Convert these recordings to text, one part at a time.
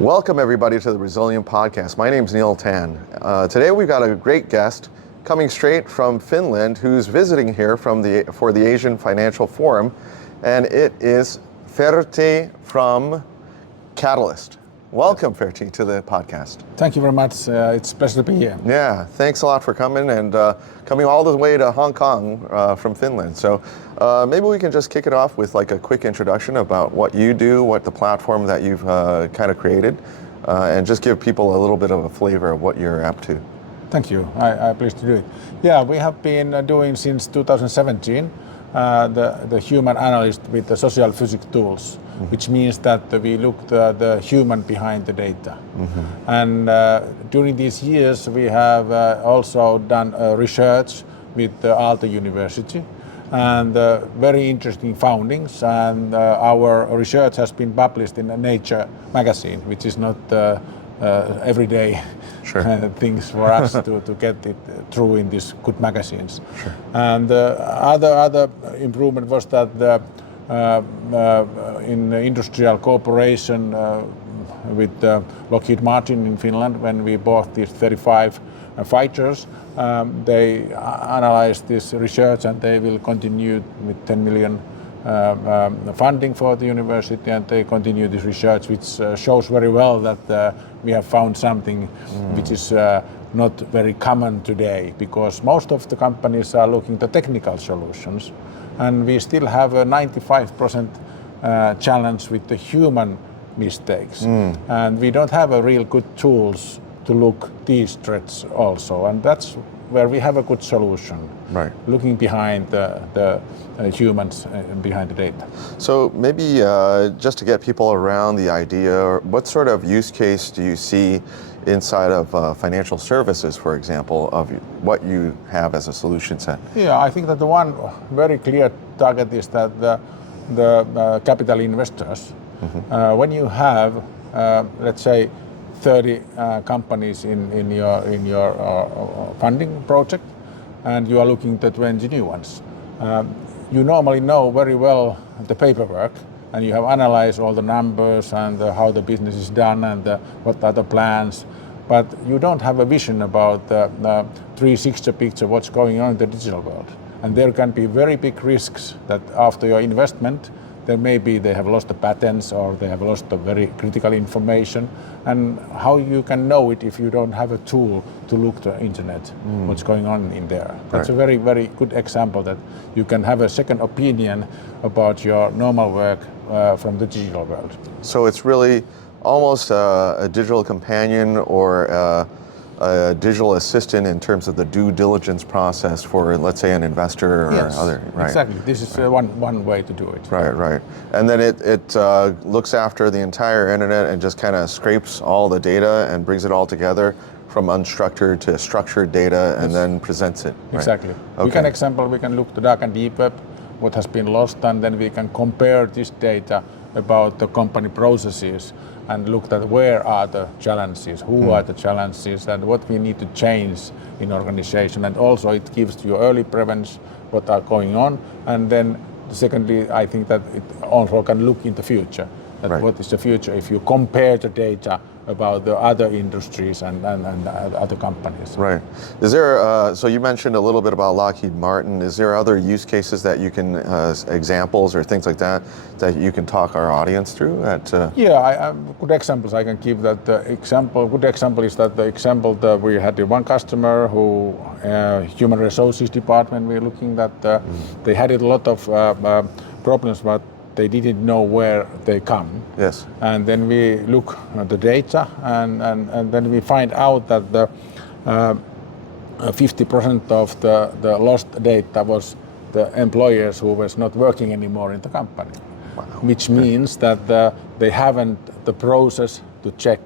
Welcome everybody to the Resilient Podcast. My name's Neil Tan. Today we've got a great guest coming straight from Finland who's visiting here for the Asian Financial Forum, and it is Pertti from Qatalis. Welcome, Pertti, to the podcast. Thank you very much. It's a pleasure to be here. Yeah, thanks a lot for coming and coming all the way to Hong Kong from Finland. So maybe we can just kick it off with like a quick introduction about what you do, what the platform that you've kind of created, and just give people a little bit of a flavor of what you're up to. Thank you. I'm pleased to do it. Yeah, we have been doing since 2017 the human analyst with the social physics tools, which means that we look the human behind the data. And during these years, we have also done research with Aalto University and very interesting findings. And our research has been published in Nature magazine, which is not everyday things for us to get it through in these good magazines. And other improvement was that in industrial cooperation with Lockheed Martin in Finland, when we bought these 35 fighters, they analyzed this research and they will continue with 10 million funding for the university, and they continue this research, which shows very well that we have found something which is not very common today, because most of the companies are looking to technical solutions, and we still have a 95% challenge with the human mistakes, and we don't have a real good tools to look these threats also, and that's where we have a good solution. Right. Looking behind the humans behind the data. So maybe just to get people around the idea, what sort of use case do you see inside of financial services, for example, of what you have as a solution set? Yeah, I think that the one very clear target is that the capital investors, when you have, let's say, 30 companies in your funding project, and you are looking at 20 new ones. You normally know very well the paperwork, and you have analyzed all the numbers and how the business is done and what are the plans, but you don't have a vision about the 360 picture what's going on in the digital world. And there can be very big risks that after your investment, then maybe they have lost the patents or they have lost the very critical information. And how you can know it if you don't have a tool to look to internet, what's going on in there. That's a very, very good example that you can have a second opinion about your normal work from the digital world. So it's really almost a digital companion or a digital assistant in terms of the due diligence process for, let's say, an investor or other. Right. Exactly. This is one way to do it. Right. And then it looks after the entire internet and just kind of scrapes all the data and brings it all together from unstructured to structured data and then presents it. Right? Exactly. Okay. We can look to dark and deep web, what has been lost, and then we can compare this data about the company processes and look at where are the challenges, who are the challenges, and what we need to change in organization. And also it gives you early prevention what are going on. And then secondly, I think that it also can look in the future. That what is the future if you compare the data about the other industries and other companies. Right. Is there, so you mentioned a little bit about Lockheed Martin. Is there other use cases that you can, examples or things like that you can talk our audience through? Good examples I can give. That good example is that the example that we had one customer who, human resources department, we're looking that they had a lot of problems, but they didn't know where they come. Yes. And then we look at the data and then we find out that the 50% of the lost data was the employers who was not working anymore in the company. Wow. Which means that they haven't the process to check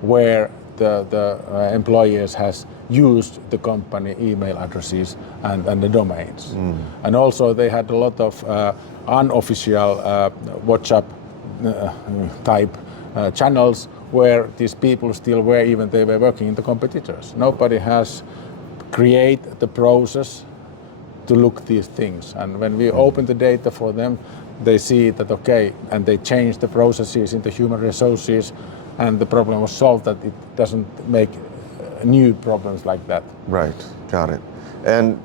where the employers has used the company email addresses and the domains. And also they had a lot of unofficial WhatsApp type channels where these people still were, even they were working in the competitors. Nobody has created the process to look these things. And when we open the data for them, they see that, okay, and they change the processes in the human resources and the problem was solved, that it doesn't make new problems like that. Right, got it. And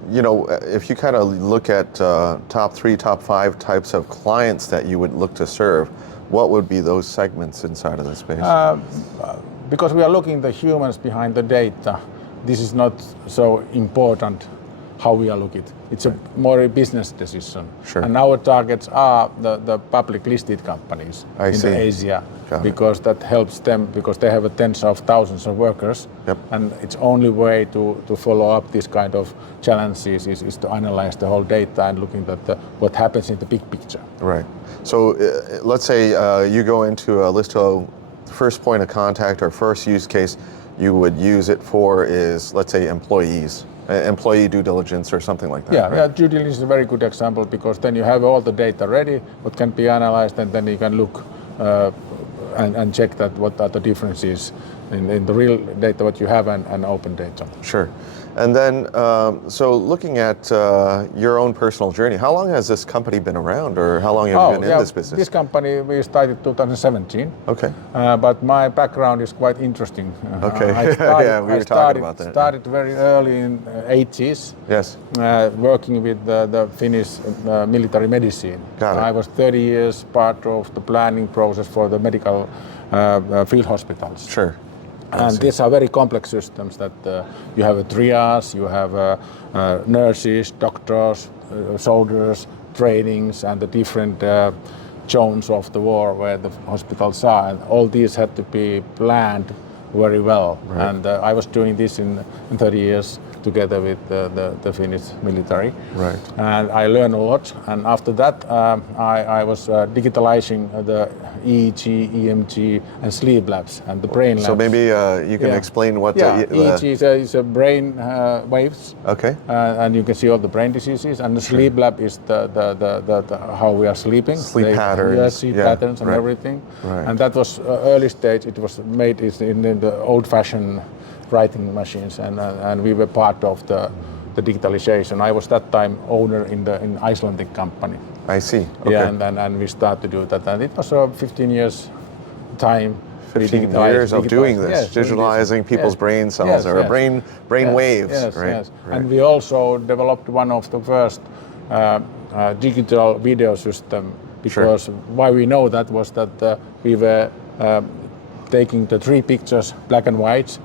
if you kind of look at top 3, top 5 types of clients that you would look to serve, what would be those segments inside of the space? Because we are looking at the humans behind the data, this is not so important how we are looking. It's a more a business decision. Sure. And our targets are the public listed companies in Asia, because that helps them, because they have tens of thousands of workers. Yep. And it's only way to follow up this kind of challenges is to analyze the whole data and looking at what happens in the big picture. Right. So let's say you go into a Listo, first point of contact or first use case you would use it for is, let's say, employee due diligence or something like that. Yeah, right? yeah, due diligence is a very good example, because then you have all the data ready, what can be analyzed, and then you can look and check that what are the differences in the real data what you have and open data. Sure. And then, so looking at your own personal journey, how long has this company been around, or how long have you been in this business? This company, we started 2017. Okay. But my background is quite interesting. Okay. I started started very early in 80s. Yes. Working with the Finnish military medicine. Got it. I was 30 years part of the planning process for the medical field hospitals. Sure. And these are very complex systems that you have a triage, you have nurses, doctors, soldiers, trainings, and the different zones of the war where the hospitals are. And all these had to be planned very well. Right. And I was doing this in 30 years together with the Finnish military. Right. And I learned a lot. And after that, I was digitalizing the EEG, EMG, and sleep labs and the brain labs. So maybe you can explain what EEG is a brain waves. Okay. And you can see all the brain diseases. And the sleep lab is the how we are sleeping. Sleep patterns. Yeah, sleep patterns and everything. Right. And that was early stage. It was made in the old-fashioned writing machines, and we were part of the digitalization. I was that time owner in Icelandic company. I see. Okay. Yeah, and we started to do that, and it was 15 years time. 15 years of doing this, yes, digitalizing people's brain cells or brain waves. Yes, right? yes. Right. And we also developed one of the first digital video system, because why we know that was that we were taking the 3 pictures, black and white,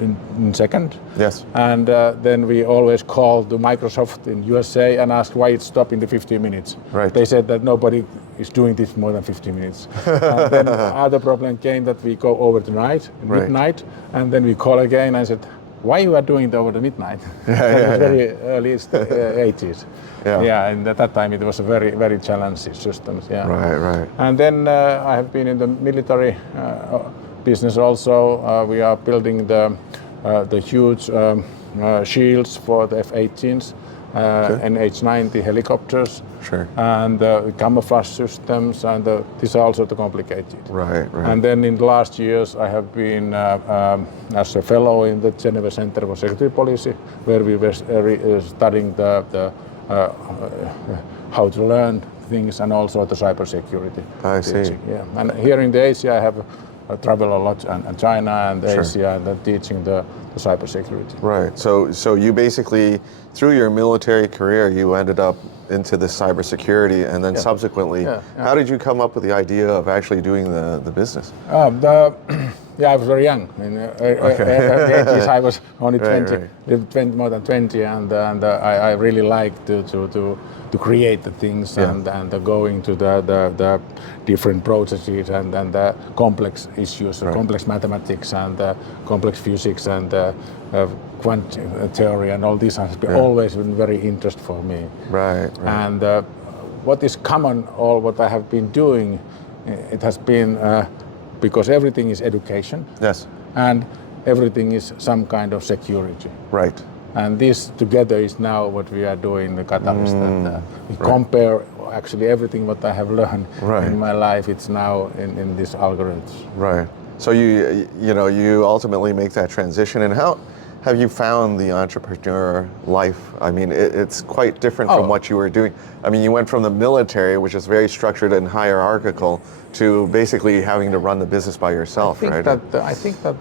in second. Yes. And then we always called the Microsoft in USA and asked why it stopped in the 15 minutes. Right. They said that nobody is doing this more than 15 minutes. And then other problem came that we go over the night, midnight, and then we call again and said, why you are doing it over the midnight? Very early 80s. Yeah, and at that time it was a very, very challenging systems. Yeah. Right. And then I have been in the military business also. We are building the huge shields for the F-18s, NH-90 helicopters. Sure. And camouflage systems, and these are also complicated. Right. And then in the last years I have been as a fellow in the Geneva Center for Security Policy, where we were studying the how to learn things and also the cybersecurity. I see. Yeah. And here in the Asia I have traveled a lot, and China and Asia, and teaching the cybersecurity. Right. So you basically, through your military career, you ended up into the cybersecurity, and then subsequently, how did you come up with the idea of actually doing the business? I was very young. In the 80s, I was only 20, more than 20, and I really liked to create the things and going to the different processes and the complex issues, complex mathematics and complex physics and quantum theory, and all these has always been very interest for me. Right. And what is common, all what I have been doing, it has been because everything is education. Yes. And everything is some kind of security. Right. And this together is now what we are doing in the Qatalis. We compare actually everything what I have learned in my life. It's now in these algorithms. Right. So you ultimately make that transition, and have you found the entrepreneur life? I mean, it's quite different from what you were doing. I mean, you went from the military, which is very structured and hierarchical, to basically having to run the business by yourself, right? I think that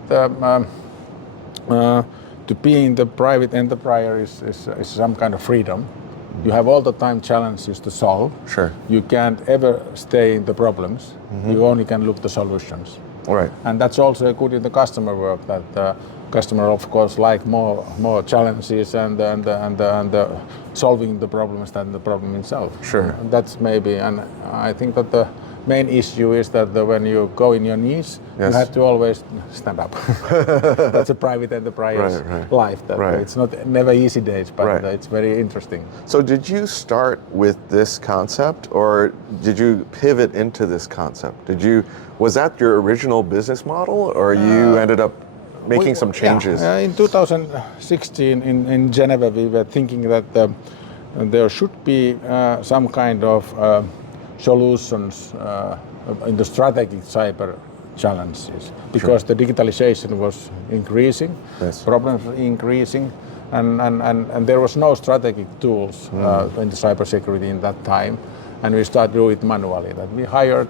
to be in the private enterprise is some kind of freedom. You have all the time challenges to solve. Sure. You can't ever stay in the problems. You only can look the solutions. Right. And that's also good in the customer work, that the customer, of course, like more challenges and solving the problems than the problem itself. Sure. And that's maybe, and I think that the main issue is that when you go in your knees, you have to always stand up. That's a private enterprise life. It's not never easy days, but it's very interesting. So did you start with this concept, or did you pivot into this concept? Was that your original business model, or you ended up making some changes? In 2016 in Geneva, we were thinking that there should be some kind of solutions in the strategic cyber challenges, because the digitalization was increasing, problems were increasing, and there was no strategic tools in the cybersecurity in that time, and we started doing it manually. That we hired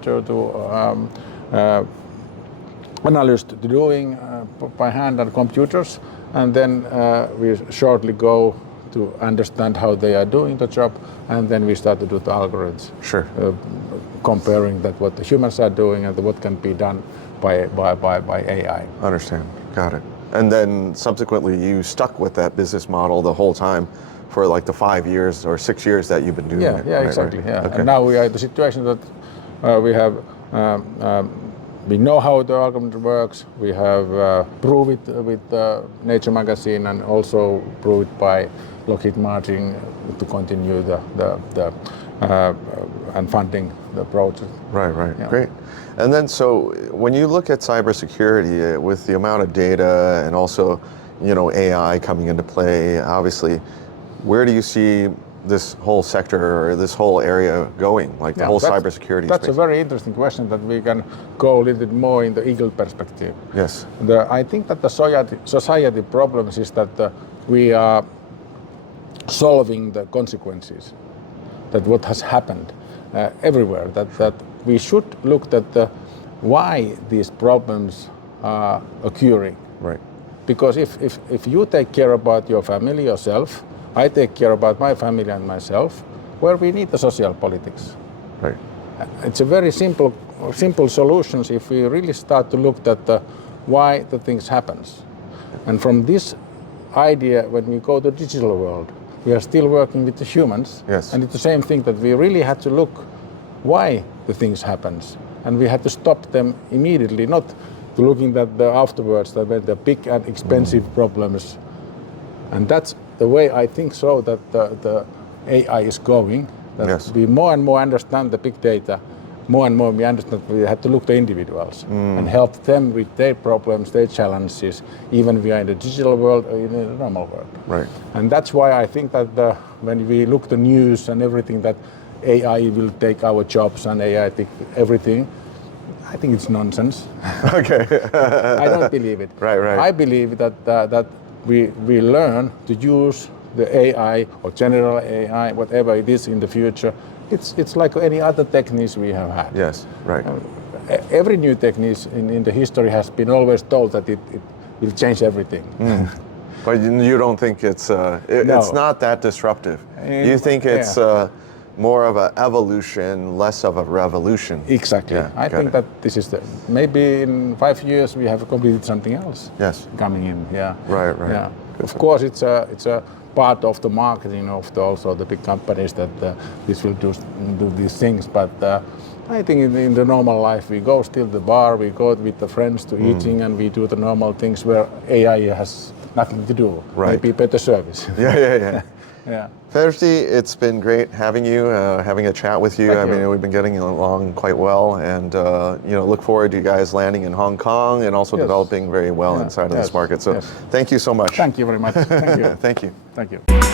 analysts doing by hand on computers, and then we shortly go to understand how they are doing the job, and then we start to do the algorithms. Sure. Comparing that what the humans are doing and what can be done by AI. Understand. Got it. And then subsequently you stuck with that business model the whole time for like the 5 years or 6 years that you've been doing it. Yeah, exactly. Right? Yeah. Okay. And now we are in the situation that we know how the algorithm works. We have proved it with Nature magazine, and also proved it by Lockheed Martin to continue and funding the project. Right. Yeah. Great. And then, so when you look at cybersecurity, with the amount of data and also, AI coming into play, obviously, where do you see this whole sector or this whole area going, like the whole cybersecurity That's space? A very interesting question that we can go a little bit more in the eagle perspective. Yes. I think that the society problems is that we are solving the consequences, that what has happened everywhere, that we should look at why these problems are occurring. Right. Because if you take care about your family yourself, I take care about my family and myself, where we need the social politics. Right. It's a very simple solutions if we really start to look at why the things happens. And from this idea, when we go to the digital world, we are still working with the humans. Yes. And it's the same thing, that we really had to look why the things happens. And we had to stop them immediately, not to looking at the afterwards, that when the big and expensive problems. And that's the way I think so that the AI is going, that we more and more understand the big data, more and more we understand we have to look to individuals and help them with their problems, their challenges, even we are in the digital world or in the normal world. Right. And that's why I think that when we look the news and everything, that AI will take our jobs and AI take everything, I think it's nonsense. Okay. I don't believe it. Right. I believe that we learn to use the AI or general AI, whatever it is in the future. It's like any other techniques we have had. Yes, right. Every new technique in the history has been always told that it will change everything. But you don't think it's not that disruptive. You think it's more of an evolution, less of a revolution. Exactly. Yeah, I think that this is maybe in 5 years we have completed something else. Yes. Coming in. Yeah. Right. Yeah. Of course, it's a part of the marketing of also the big companies that this will do these things. But I think in the normal life we go still to the bar, we go with the friends to eating, and we do the normal things where AI has nothing to do. Right. Maybe better service. Yeah. Yeah. Pertti, it's been great having you, having a chat with you. Thank you. I mean, we've been getting along quite well, and look forward to you guys landing in Hong Kong and also developing very well inside of this market. So thank you so much. Thank you very much. Thank you. Thank you. Thank you.